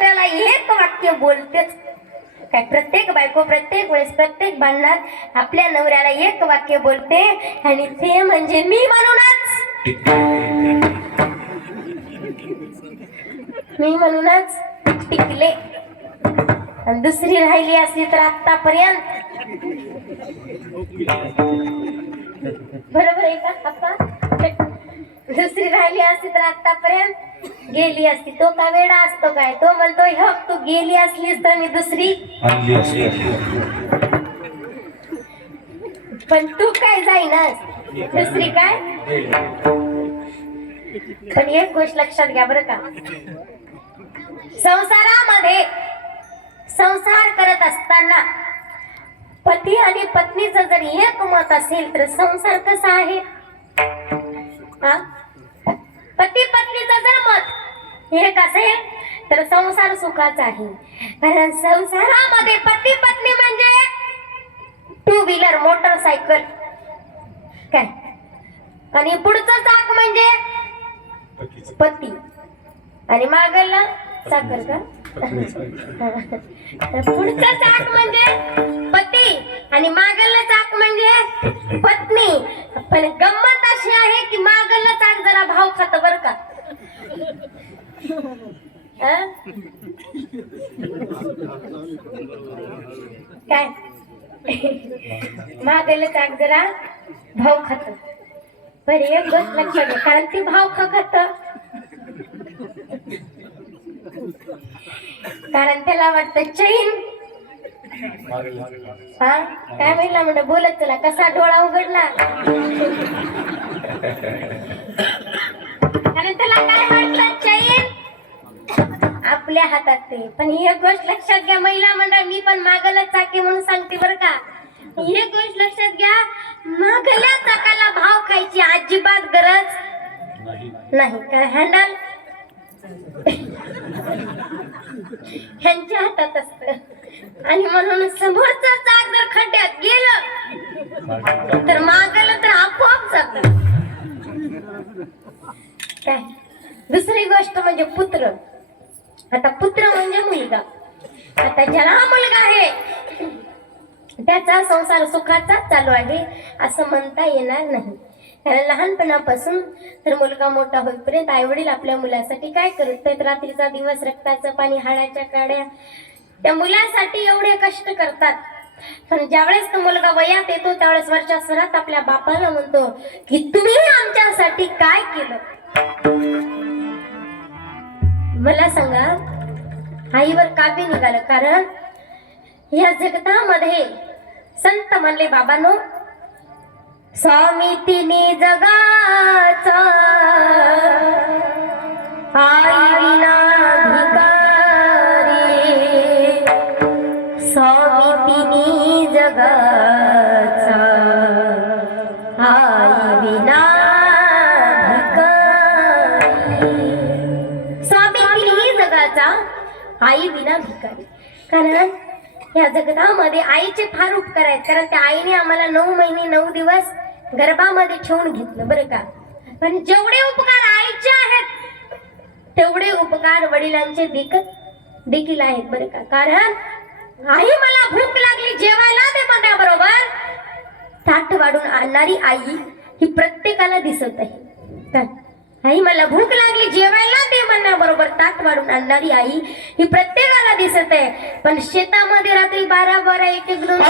त्याला एक वाक्य बोलतेच. काय प्रत्येक बायको प्रत्येक वेळेस प्रत्येक भांडणात आपल्या नवऱ्याला एक वाक्य बोलते आणि ते म्हणजे मी म्हणूनच. मी म्हणूनच टिकले आणि दुसरी राहिली असली तर आतापर्यंत बरोबर आहे का दुसरी राहिली असती तर आतापर्यंत गेली असती. तो का वेडा असतो काय? तो म्हणतो हो तू गेली असलीस तर मी दुसरी आणली असली पण तू काय जाईनास? दुसरी काय? पण एक गोष्ट लक्षात घ्या बरं का. संसारामध्ये संसार करत असताना पती आणि पत्नीचं जर एक मत असेल तर संसार कसा आहे? हा? एक असेल तर संसार सुखाचा आहे. कारण संसारामध्ये पती पत्नी म्हणजे टू व्हीलर मोटरसायकल काय? आणि पुढचं चाक म्हणजे पती. आणि मागला साखर का? पुढचं चाक म्हणजे पती. आणि मागलं चाक म्हणजे पत्नी. पण गंमत अशी आहे की मागलं चाक जरा भाव खात हं? काय? मागलं चाक जरा भाव खात. पण एक गोष्ट लक्षात कारण ती भाव का खात. कारण त्याला वाटतं चैन. हा? काय म्हणला म्हणत बोलत तुला कसा डोळा उघडला? हातात ते. पण ही एक गोष्ट लक्षात घ्या महिला मंडळ मी पण मागला चाकी म्हणून सांगते बरं का. ही एक गोष्ट लक्षात घ्या मागल्या चाकाला भाव खायची अजिबात गरज नाही. नाही. कारण हँडल ह्यांच्या हातात असत. आणि म्हणून समोरचं चाक जर खड्ड्यात गेलं तर मागलं तर आपोआप जात काय? दुसरी गोष्ट म्हणजे पुत्र. आता पुत्र म्हणजे मुलगा. आता ज्याला हा मुलगा आहे त्याचा संसार सुखाचा चालू आहे असं म्हणता येणार नाही. कारण लहानपणापासून तर मुलगा मोठा होईपर्यंत आई वडील आपल्या मुलासाठी काय करत आहेत रात्रीचा दिवस रक्ताचं पाणी हाडाच्या काड्या त्या मुलासाठी एवढे कष्ट करतात. पण ज्यावेळेस तो मुलगा वयात येतो त्यावेळेस वरच्या स्वरात आपल्या बापाला म्हणतो की तुम्ही आमच्यासाठी काय केलं? मला सांगा आईवर काव्य निघालं? कारण या जगतामध्ये संत म्हणले बाबांनो स्वामी तिने जगाचा. आई जगाचा आई विना भिकारी. कारण या जगतामध्ये आईचे फार उपकार आहेत. कारण त्या आईने आम्हाला नऊ महिने नऊ दिवस गर्भामध्ये ठेवून घेतलं बरं का? पण जेवढे उपकार आईचे आहेत तेवढे उपकार वडिलांचे देखत देखील आहेत बरं का? कारण आई मला भूक लागली जेवायला ते म्हणण्याबरोबर ताट वाढून आणणारी आई ही प्रत्येकाला दिसत आहे. आई मला भूक लागली जेवायला दे मना बरोबर ताक वाढून आणणारी आई ही प्रत्येकाला दिसत आहे. पण शेतामध्ये रात्री बारा बारा एक एक दोन